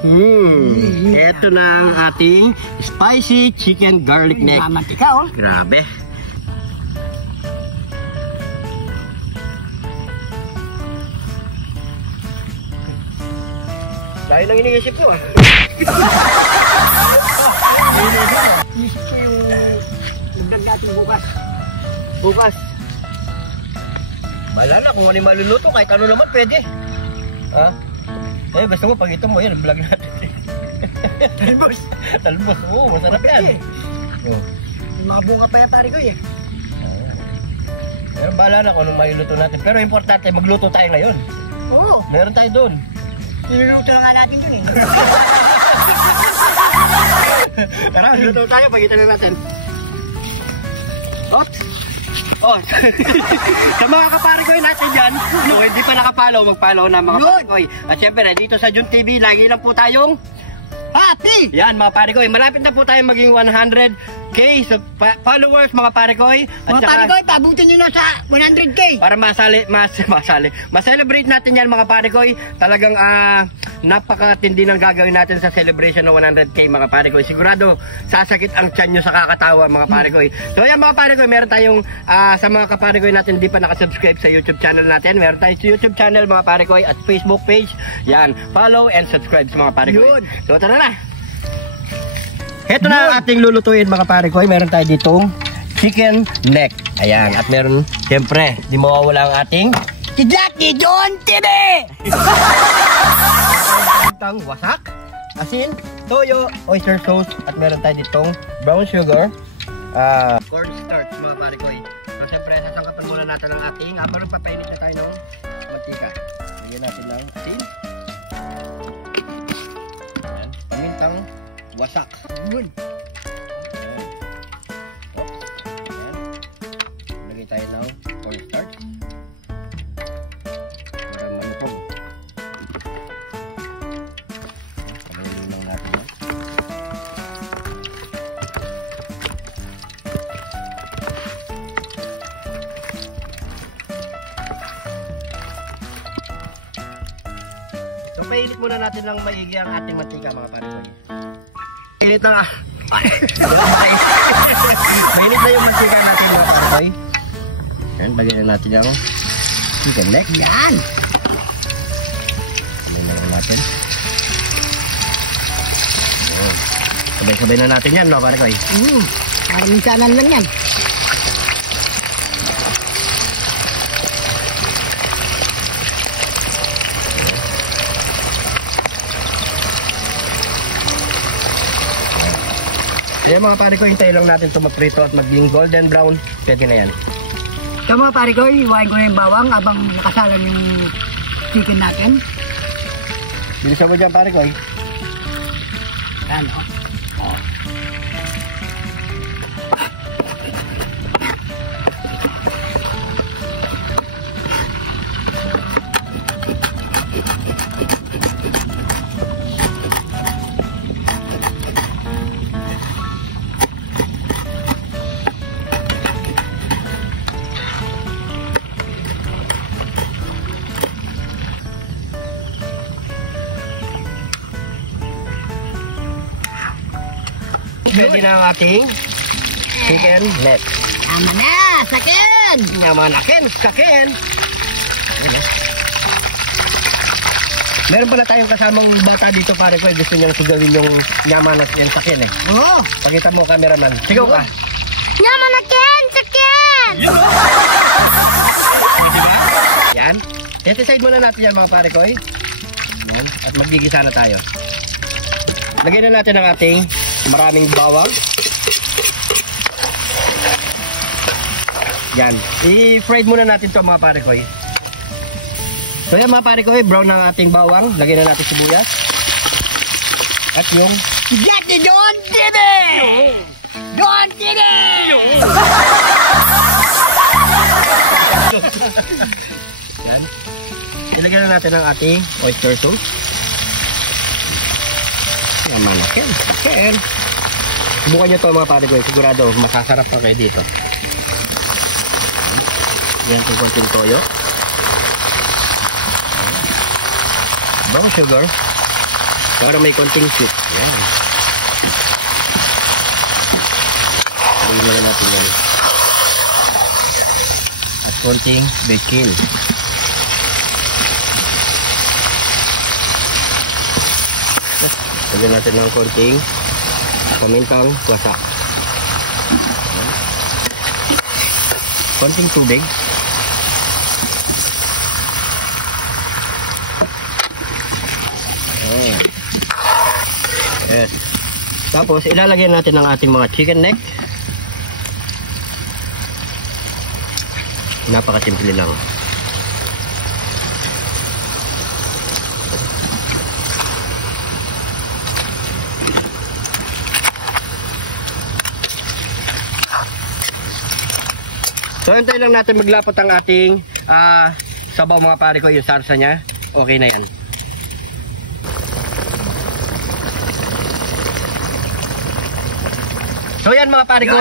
Ito na ang ating spicy chicken garlic neck. Mamantika, oh. Grabe. Dahil lang iniisip ko, ah. Isip ko yung lagdag natin bukas. Bukas. Bahala na kung ano yung maluluto, kahit ano naman pwede. Ha? Eh, gusto mo pag ito mo, yan, vlog natin. Talbos. Talbos, oo, masarap yan. Oh. Yung mga bunga pa yan, pare ko, eh. Pero bahala na kung anong maluluto natin. Pero importante, magluto tayo ngayon. Oo. Meron tayo doon. Niluluto na nga natin yun, eh. Tara, magluto tayo, pagitan na natin. Hot! Oh, sa mga kaparikoy natin dyan, kung hindi pa nakapollow, mag-follow na mga kaparikoy. At syempre, dito sa Jun TV, lagi lang po tayong happy! Yan mga parikoy, malapit na po tayo maging 100k followers mga parikoy. Mga parikoy, pabutin nyo na sa 100k. Para ma-celebrate natin yan mga parikoy. Talagang napakatindi ng gagawin natin sa celebration ng 100k mga parikoy. Sigurado sasakit ang tiyan nyo sa kakatawa mga parikoy. So yan mga parikoy, meron tayong sa mga kaparikoy natin hindi pa nakasubscribe sa YouTube channel natin. Meron tayong YouTube channel mga parikoy at Facebook page. Yan, follow and subscribe sa mga parikoy. So tara na. Ito na ang ating lulutuin mga parikoy. Meron tayo ditong chicken neck. Ayan, at meron, siyempre, di mawawala ang ating Kidlat ni John TV! itang wasak, asin, toyo, oyster sauce, at meron tayo ditong brown sugar, cornstarch mga parikoy. So siyempre, sasangkapan muna natin ang ating, pero papainit na tayo ng mantika. Lagyan natin ng asin. Ayan, pamintang wasak. Good. Lagay tayo ng cornstarch para malutong. Pagawin lang natin yan. So painit muna natin ng maigi ang ating mantika mga parikoy. Mainit na nga. Mainit na yung mantika natin mga parikoy. Yan, bagay na natin yung chicken neck. Yan. Sabay na natin. Sabay-sabay na natin yan mga parikoy. Parang minsanan lang yan. Kaya mga parikoy, hintayin lang natin ito magprito at maging golden brown. Pwede na yan. So mga parikoy, iwain ko na yung bawang habang nakasalan yung chicken natin. Bilisan mo dyan parikoy. Yan, oh. Pwede na ang ating chicken neck. Tama na, sakin! Yaman akin, sakin. Meron pala tayong kasamang bata dito pare ko. Gusto niyang sugawin yung yaman akin, sakin eh. Oo. Pakita mo cameraman. Sigaw ka. Yaman akin, sakin! Yan. Set-aside muna natin yan mga pare ko. Yan. At magigisa na tayo. Lagyan na natin ang ating maraming bawang. Yan. I-fried muna natin ito mga pare ko. So yan mga pare ko, brown na ang ating bawang. Lagyan na natin sibuyas. At yung Get the John TV! John TV! yan. Ilagyan na natin ang ating oyster sauce. Yaman akin. Akin. Subukan nyo ito mga pare ko. Sigurado masasarap pa kayo dito. Yan itong konting toyo. Brown sugar. Para may konting sweet. Ayan. Lagyan na natin yan. At konting baking. Lagyan natin ng konting pamintang wasak. Konting tubig. Yes. Tapos ilalagay natin ang ating mga chicken neck. Napakasimple lang. So hintayin lang natin maglapot ang ating sabaw mga pare ko, yung sarsa niya. Okay na yan. So yan mga pare ko,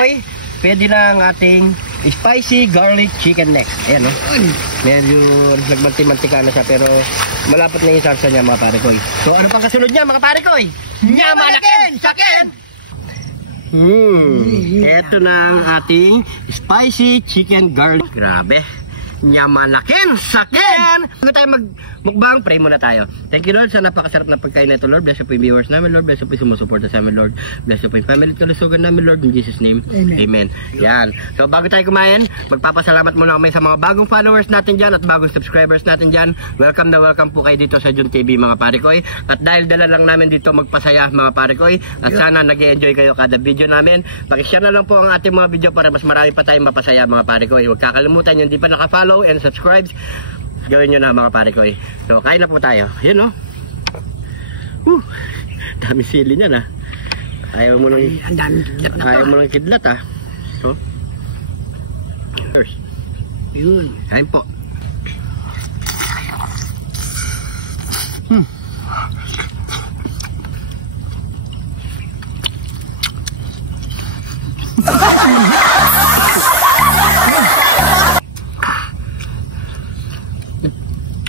pwede na ang ating spicy garlic chicken neck. Ayan o. Medyo nagmanti-mantika na siya pero malapot na yung sarsa niya mga pare ko. So ano pang kasunod niya mga pare ko? Nyamanakin! Sakin! Ito na ang ating spicy chicken garlic. Grabe. Nyamanakin! Sakin! Bago tayo magmukbang, pray muna tayo. Thank you Lord sa napakasarap na pagkain na ito Lord. Bless you po yung viewers namin Lord. Bless you po yung sumusuporta sa amin Lord. Bless you po yung family tulusugan namin Lord. In Jesus name, Amen. Yan. So bago tayo kumain, magpapasalamat muna kami sa mga bagong followers natin dyan at bagong subscribers natin dyan. Welcome na welcome po kayo dito sa Jun TV mga parikoy. At dahil dala lang namin dito magpasaya mga parikoy. At sana nag-enjoy kayo kada video namin. Pakishare na lang po ang ating mga video para mas marami pa tayong mapasaya mga parikoy. Huwag kakalimutan yung di pa naka-follow and subscribe. Gawin nyo na mga parikoy. So kain na po tayo. Yun o. Dami sili niya na. Ayaw mo lang kidlat ha. So first yun. Kain po.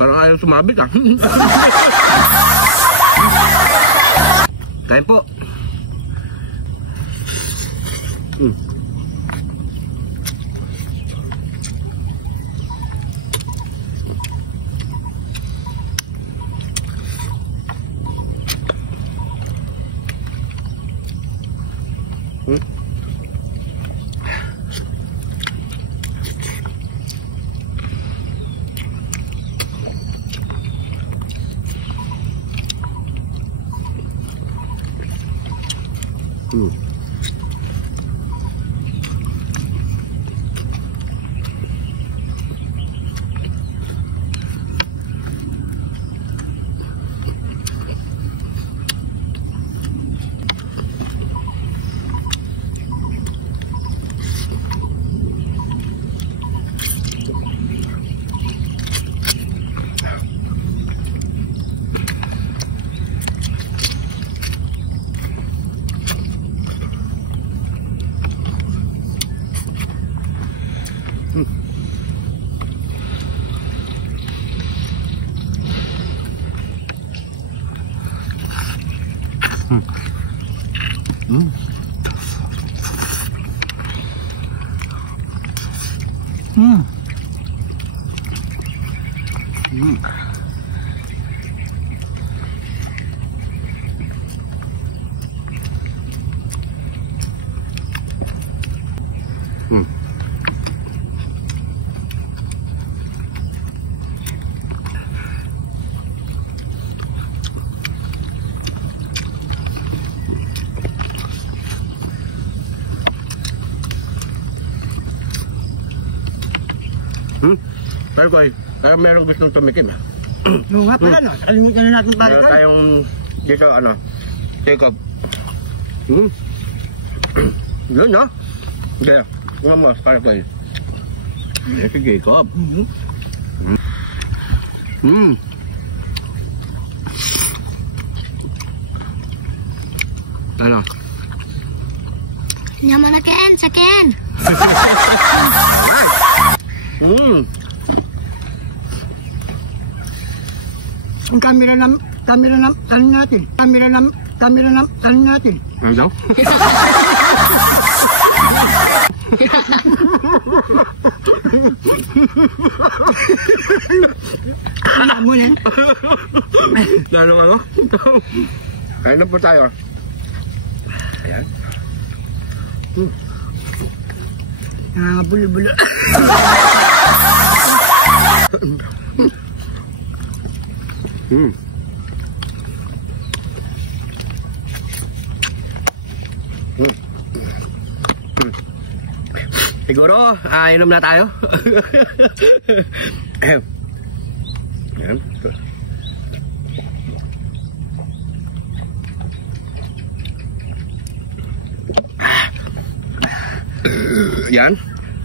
Parang ayaw sumabit ah. Kain po. Pero kaya meron gustong tumikim ha. Yung nga pala no, alimutan na natin pare Meron ko. tayong dito ano, Jacob. Yun no? Kaya, yung mas para ko si Jacob. Ano? Nyamanakin, sakin. Ang camera natin. Ano? Muna. Lalo ano? Kain na po tayo. Ayan. Bulo-bulo. Siguro, inom na tayo. Ayan. Yan.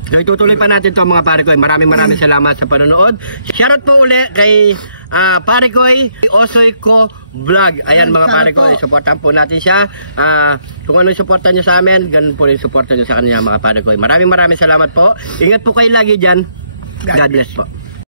So itutuloy pa natin to mga pare ko. Maraming salamat sa panonood. Shoutout po uli kay pare ko Osoy Ko Vlog. Ayan mga pare ko, supportan po natin siya. Kung ano yung supportan nyo sa amin, ganun po rin supportan nyo sa kanya mga pare ko. Maraming salamat po. Ingat po kayo lagi dyan. God bless po.